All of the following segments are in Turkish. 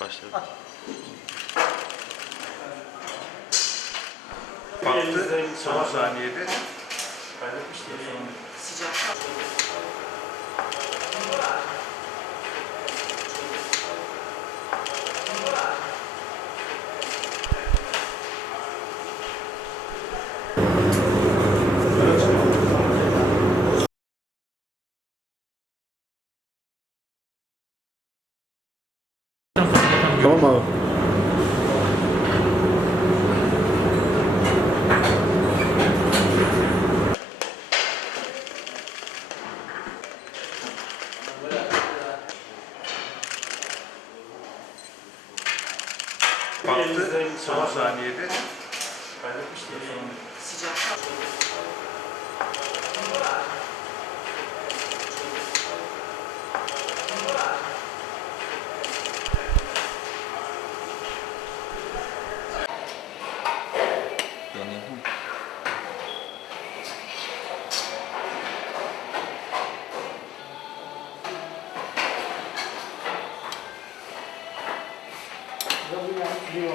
başladı. Baktı son saniyede. Tamam abi. Son saniyede. İki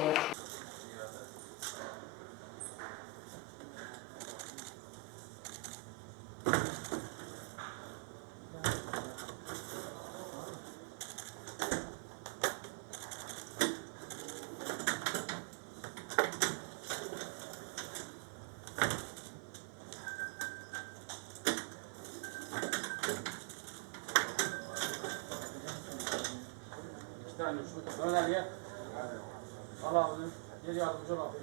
tane şunu Öner gel. Al abi. Gel yardımcı ol abi.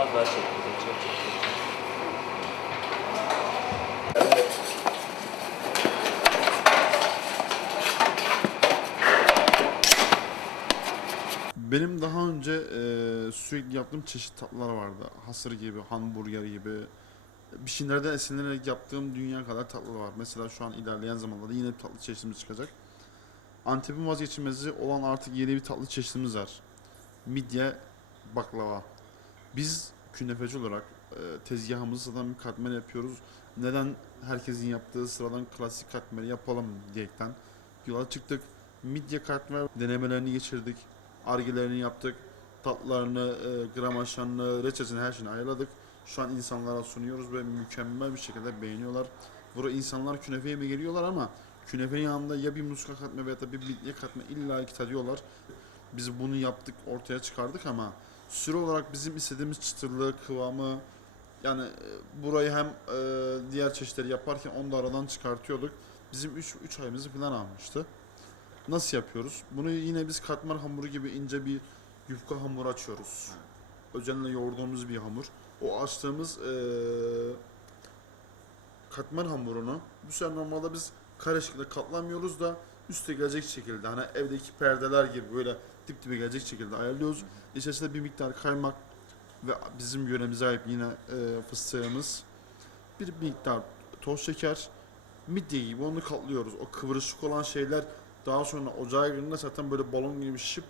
Az daha çek. Çek çek çek. Benim daha önce e, sürekli yaptığım çeşit tatlılar vardı. Hasır gibi, hamburger gibi. Bir şeylerden esinlenerek yaptığım dünya kadar tatlı var. Mesela şu an ilerleyen zamanlarda yine bir tatlı çeşitimiz çıkacak. Antep'in vazgeçilmezi olan artık yeni bir tatlı çeşitimiz var. Midye baklava. Biz künefeci olarak e, tezgahımızı satan bir katmer yapıyoruz. Neden herkesin yaptığı sıradan klasik katmeri yapalım diyerekten yola çıktık. Midye katmer denemelerini geçirdik. Argelerini yaptık. Tatlarını, e, gramajlarını, reçetini her şeyini ayarladık. Şu an insanlara sunuyoruz ve mükemmel bir şekilde beğeniyorlar. Burada insanlar künefe yemeye geliyorlar ama künefenin yanında ya bir muska katme veya da bir midye katme illa ki tadıyorlar. Biz bunu yaptık, ortaya çıkardık ama süre olarak bizim istediğimiz çıtırlığı, kıvamı yani e, burayı hem e, diğer çeşitleri yaparken onu da aradan çıkartıyorduk. Bizim 3 3 ayımızı falan almıştı. Nasıl yapıyoruz? Bunu yine biz katmer hamuru gibi ince bir yufka hamuru açıyoruz. Özenle yoğurduğumuz bir hamur. O açtığımız eee katmer hamurunu bu sefer normalde biz kare şekilde katlamıyoruz da üste gelecek şekilde hani evdeki perdeler gibi böyle dip dibe gelecek şekilde ayarlıyoruz. İçerisinde bir miktar kaymak ve bizim yöremize ait yine eee fıstığımız bir miktar toz şeker midye gibi onu katlıyoruz. O kıvırışık olan şeyler daha sonra ocağa girdiğinde zaten böyle balon gibi şişip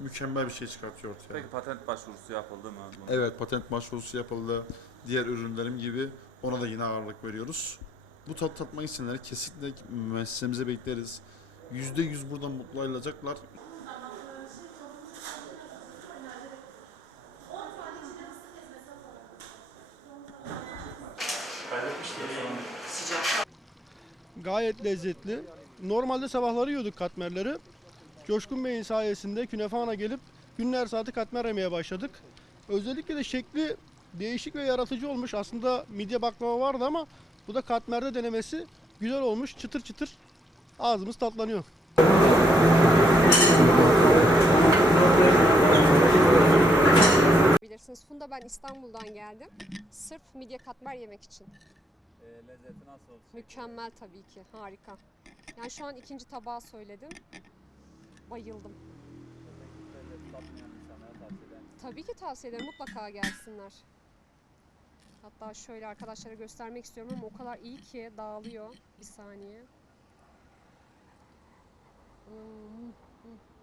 mükemmel bir şey çıkartıyor ortaya. Peki patent başvurusu yapıldı mı? Evet patent başvurusu yapıldı. Diğer ürünlerim gibi ona da yine ağırlık veriyoruz. Bu tat tatmak isteyenleri kesinlikle müessesemize bekleriz. %100 buradan mutlu ayrılacaklar. Gayet lezzetli. Normalde sabahları yiyorduk katmerleri. Coşkun Bey'in sayesinde Künefehan'a gelip günler saati katmer yemeye başladık. Özellikle de şekli değişik ve yaratıcı olmuş. Aslında midye baklava vardı ama bu da katmerde denemesi güzel olmuş. Çıtır çıtır ağzımız tatlanıyor. Bilirsiniz Funda ben İstanbul'dan geldim. Sırf midye katmer yemek için. E, lezzeti nasıl? Mükemmel tabii ki. Harika. Yani şu an ikinci tabağı söyledim. Bayıldım. Tabii ki tavsiye ederim. Mutlaka gelsinler. Hatta şöyle arkadaşlara göstermek istiyorum ama o kadar iyi ki dağılıyor. Bir saniye. Hmm, hmm. hmm.